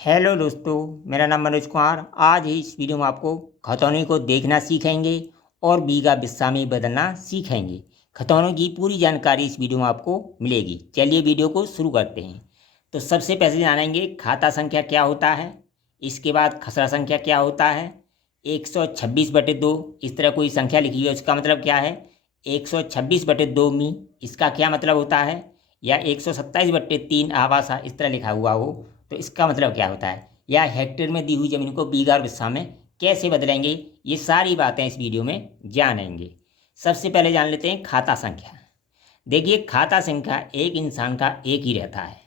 Hello दोस्तों, मेरा नाम मनोज कुमार। आज ही इस वीडियो में आपको खतौनी को देखना सीखेंगे और बीघा बिस्सा में बदलना सीखेंगे। खतौनी की पूरी जानकारी इस वीडियो में आपको मिलेगी। चलिए वीडियो को शुरू करते हैं। तो सबसे पहले जानेंगे खाता संख्या क्या होता है। इसके बाद खसरा संख्या क्या होता है। 126/2 इस तरह कोई संख्या लिखी है, उसका मतलब क्या है। 126/2 मी, इसका क्या मतलब होता है। या 127/3 आवासा इस तरह लिखा हुआ हो तो इसका मतलब क्या होता है। या हेक्टेयर में दी हुई जमीन को बीघा और बिस्सा में कैसे बदलेंगे, ये सारी बातें इस वीडियो में जानेंगे। सबसे पहले जान लेते हैं खाता संख्या। देखिए, खाता संख्या एक इंसान का एक ही रहता है।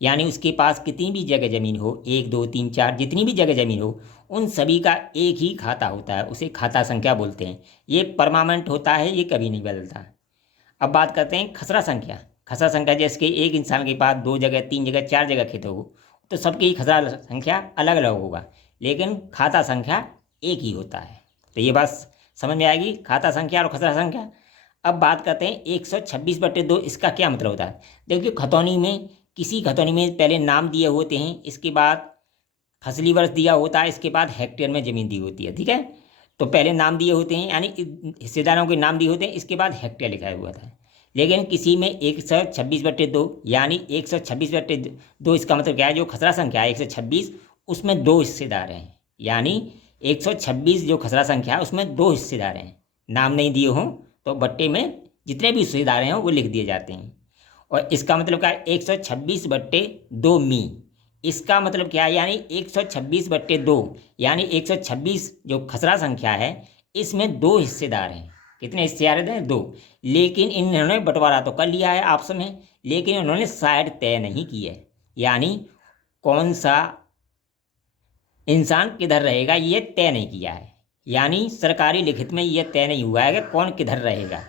यानी उसके पास कितनी भी जगह ज़मीन हो, 1 2 3 4 जितनी भी जगह ज़मीन हो, उन सभी का एक ही खाता होता है, उसे खाता संख्या बोलते हैं। ये परमानेंट होता है, ये कभी नहीं बदलता। अब बात करते हैं खसरा संख्या। खसरा संख्या जैसे कि एक इंसान के पास 2 जगह 3 जगह 4 जगह खेत हो तो सबकी खसरा संख्या अलग अलग होगा, लेकिन खाता संख्या एक ही होता है। तो ये बात समझ में आएगी, खाता संख्या और खसरा संख्या। अब बात करते हैं 126/2, इसका क्या मतलब होता है। देखिए, खतौनी में किसी खतौनी में पहले नाम दिए होते हैं, इसके बाद फसली वर्ष दिया होता है, इसके बाद हेक्टेयर में ज़मीन दी होती है। ठीक है, तो पहले नाम दिए होते हैं यानी हिस्सेदारों के नाम दिए होते हैं, इसके बाद हेक्टेयर लिखा हुआ था। लेकिन किसी में 126/2 यानी 126/2, इसका मतलब क्या है, जो खसरा संख्या है 126, उसमें दो हिस्सेदार हैं। यानी 126 जो खसरा संख्या है उसमें दो हिस्सेदार हैं। नाम नहीं दिए हों तो बट्टे में जितने भी हिस्सेदार हैं वो लिख दिए जाते हैं। और इसका मतलब क्या है, 126/2 मी, इसका मतलब क्या है, यानी 126/2 यानी 126 जो खसरा संख्या है इसमें दो हिस्सेदार हैं। कितने हिस्सेदार हैं, दो। लेकिन इन्होंने बंटवारा तो कर लिया है आपस में, लेकिन उन्होंने साइड तय नहीं की है। यानी कौन सा इंसान किधर रहेगा ये तय नहीं किया है। यानी सरकारी लिखित में ये तय नहीं हुआ है कि कौन किधर रहेगा।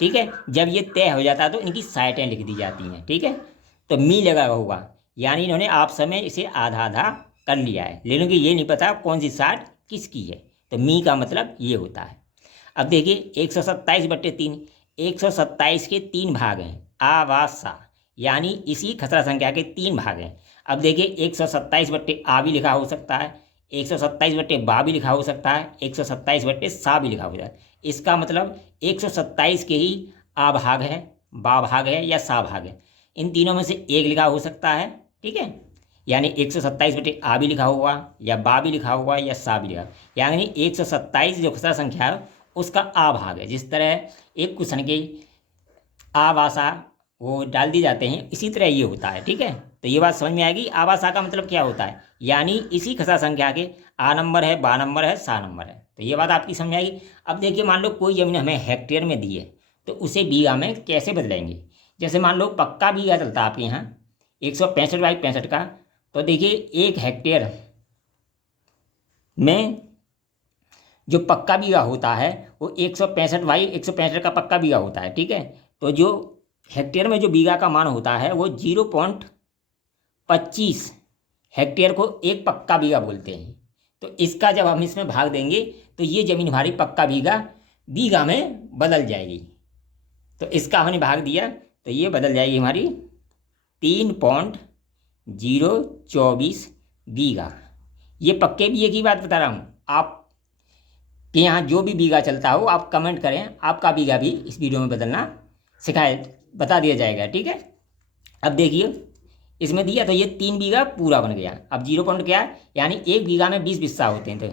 ठीक है, जब ये तय हो जाता है तो इनकी साइटें लिख दी जाती हैं। ठीक है, तो मी लगा हुआ, यानी इन्होंने आपस में इसे आधा आधा कर लिया है, लेकिन ये नहीं पता कौन सी साइट किसकी है। तो मी का मतलब ये होता है। अब देखिए 127/3, 127 के 3 भाग हैं आवासा, यानी इसी खसरा संख्या के 3 भाग हैं। अब देखिए 127/आ भी लिखा हो सकता है, 127/बा भी लिखा हो सकता है, 127/सा भी लिखा हो सकता है। इसका मतलब 127 के ही आ भाग है, बा भाग है या सा भाग है, इन तीनों में से एक लिखा हो सकता है। ठीक है, यानी 127/आ भी लिखा हुआ या बा भी लिखा हुआ या सा भी लिखा, यानी 127 जो खसरा संख्या है उसका आ भाग है। जिस तरह एक क्वेश्चन के आवासा वो डाल दिए जाते हैं, इसी तरह ये होता है। ठीक है, तो ये बात समझ में आएगी। आवासा का मतलब क्या होता है, यानी इसी खसरा संख्या के आ नंबर है, बा नंबर है, सा नंबर है। तो ये बात आपकी समझ आएगी। अब देखिए, मान लो कोई जमीन हमें हेक्टेयर में दी है तो उसे बीघा में कैसे बदलेंगे। जैसे मान लो पक्का बीघा चलता है आपके यहाँ 165/65 का, तो देखिए 1 हेक्टेयर में जो पक्का बीघा होता है वो 165/165 का पक्का बीघा होता है। ठीक है, तो जो हेक्टेयर में जो बीघा का मान होता है वो 0.25 हेक्टेयर को एक पक्का बीघा बोलते हैं। तो इसका जब हम इसमें भाग देंगे तो ये जमीन हमारी पक्का बीघा बीघा में बदल जाएगी। तो इसका हमने भाग दिया तो ये बदल जाएगी हमारी 3.024 बीघा। ये पक्के बीघे की बात बता रहा हूँ। आप कि यहाँ जो भी बीघा चलता हो आप कमेंट करें, आपका बीघा भी इस वीडियो में बदलना सिखाए बता दिया जाएगा। ठीक है, अब देखिए इसमें दिया तो ये 3 बीघा पूरा बन गया। अब 0 पॉइंट क्या है, यानी एक बीघा में 20 बिस्सा होते हैं, तो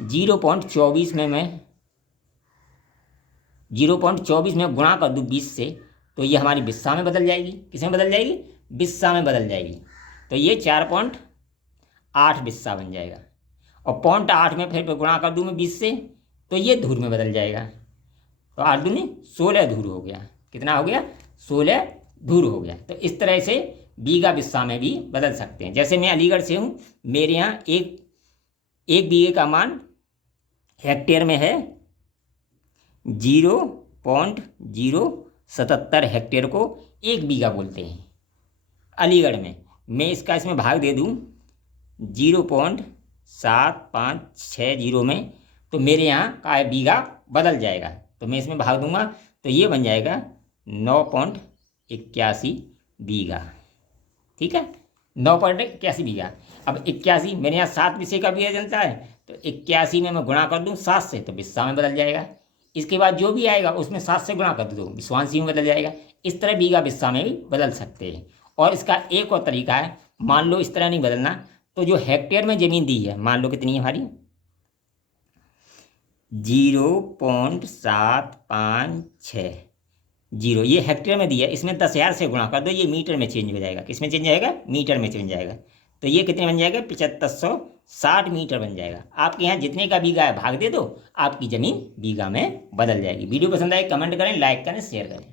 0.24 में मैं 0.24 में गुणा कर दूँ 20 से, तो ये हमारी बिस्सा में बदल जाएगी। किस में बदल जाएगी, बिस्सा में बदल जाएगी। तो ये 4.8 बिस्सा बन जाएगा। और 0.8 में फिर गुणा कर दूँ मैं 20 से, तो ये धूर में बदल जाएगा। तो 8 दूनी 16 धूर हो गया। कितना हो गया, 16 धूर हो गया। तो इस तरह से बीघा बिस्सा में भी बदल सकते हैं। जैसे मैं अलीगढ़ से हूँ, मेरे यहाँ एक बीघे का मान हेक्टेयर में है 0.077 हेक्टेयर को एक बीघा बोलते हैं अलीगढ़ में। मैं इसका इसमें भाग दे दूँ 0.7560 में, तो मेरे यहाँ का बीघा बदल जाएगा। तो मैं इसमें भाग दूंगा तो ये बन जाएगा 9.81 बीघा। ठीक है, 9.81 बीघा। अब 81 मेरे यहाँ 7 विषय का बीघा चलता है, तो 81 में मैं गुणा कर दूँ 7 से तो बिस्सा में बदल जाएगा। इसके बाद जो भी आएगा उसमें 7 से गुणा कर दो तो विश्वांसी में बदल जाएगा। इस तरह बीघा बिस्सा में भी बदल सकते हैं। और इसका एक और तरीका है, मान लो इस तरह नहीं बदलना, तो जो हेक्टेयर में ज़मीन दी है, मान लो कितनी है हमारी 0.756, ये हेक्टेयर में दिया है, इसमें 10,000 से गुणा कर दो, ये मीटर में चेंज हो जाएगा। किस में चेंज जाएगा? मीटर में चेंज जाएगा। तो ये कितने बन जाएगा? 7560 मीटर बन जाएगा। आपके यहाँ जितने का बीघा है भाग दे दो, आपकी ज़मीन बीघा में बदल जाएगी। वीडियो पसंद आए कमेंट करें, लाइक करें, शेयर करें।